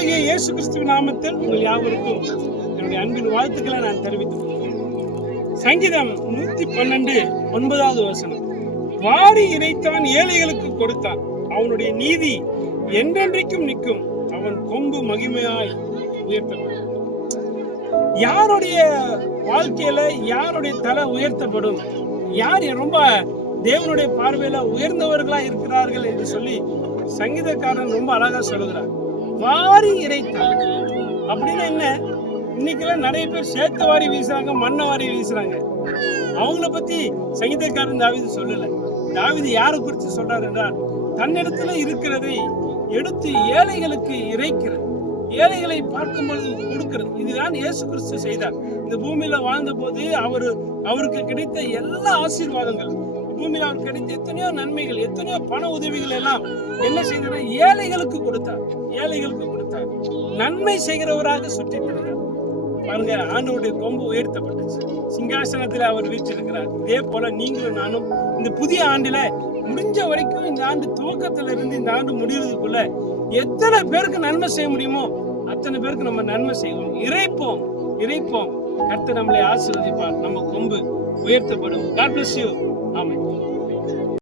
கர்த்தராகிய இயேசு கிறிஸ்துவின் நாமத்தில் உங்கள் யாவருக்கும் என்னுடைய அன்பின் வாழ்த்துக்களை நான் தெரிவித்துக் கொள்கிறேன். சங்கீதம் 112:9 வாரி இறைத்தான் ஏழைகளுக்கு கொடுத்தான், அவனுடைய நீதி என்றென்றைக்கும் நிற்கும், அவன் கொம்பு மகிமையாய் உயர்த்தப்படும். யாருடைய வாழ்க்கையில யாருடைய தலை உயர்த்தப்படும், யார் ரொம்ப தேவனுடைய பார்வையில உயர்ந்தவர்களா இருக்கிறார்கள் என்று சொல்லி சங்கீதக்காரன் ரொம்ப அழகா சொல்லுகிறார். வாரி இறைத்தான் அப்படின்னு என்ன? இன்னைக்கெல்லாம் நிறைய பேர் சேர்த்து வாரி வீசுறாங்க, மண்ணை வாரி வீசுறாங்க. அவங்கள பத்தி சங்கீதக்காரன் தாவீது சொல்லல. தாவீது யாரை குறித்து சொல்றாரு என்றால், தன்னிடத்துல இருக்கிறதை எடுத்து ஏழைகளுக்கு இறைக்கிறது, ஏழைகளை பார்க்கும் பொழுது கொடுக்கிறது. இதுதான் இயேசு கிறிஸ்து செய்தார். இந்த பூமியில வாழ்ந்த போது அவருக்கு கிடைத்த எல்லா ஆசீர்வாதங்கள், பூமியில் அவருக்கு கிடைத்த எத்தனையோ நன்மைகள், எத்தனையோ பண உதவிகள் எல்லாம் என்ன செய்தார்? ஏழைகளுக்கு கொடுத்தார், ஏழைகளுக்கு கொடுத்தார். நன்மை செய்கிறவராக சுற்றி திரிந்தார். பாருங்க, ஆண்டவருடைய கொம்பு உயர்த்தப்பட்டுச்சு, சிங்காசனத்தில் அவர் வீற்றிருக்கிறார். இதே போல நீங்களும் நானும் இந்த புதிய ஆண்டுல முடிஞ்ச வரைக்கும், இந்த ஆண்டு துவக்கத்துல இருந்து இந்த ஆண்டு முடிவதற்குள்ள எத்தனை பேருக்கு நன்மை செய்ய முடியுமோ அத்தனை பேருக்கு நம்ம நன்மை செய்வோம், இறைப்போம். கர்த்தர் நம்மளை ஆசீர்வதிப்பார், நம்ம கொம்பு உயர்த்தப்படும். God bless you. ஆமென்.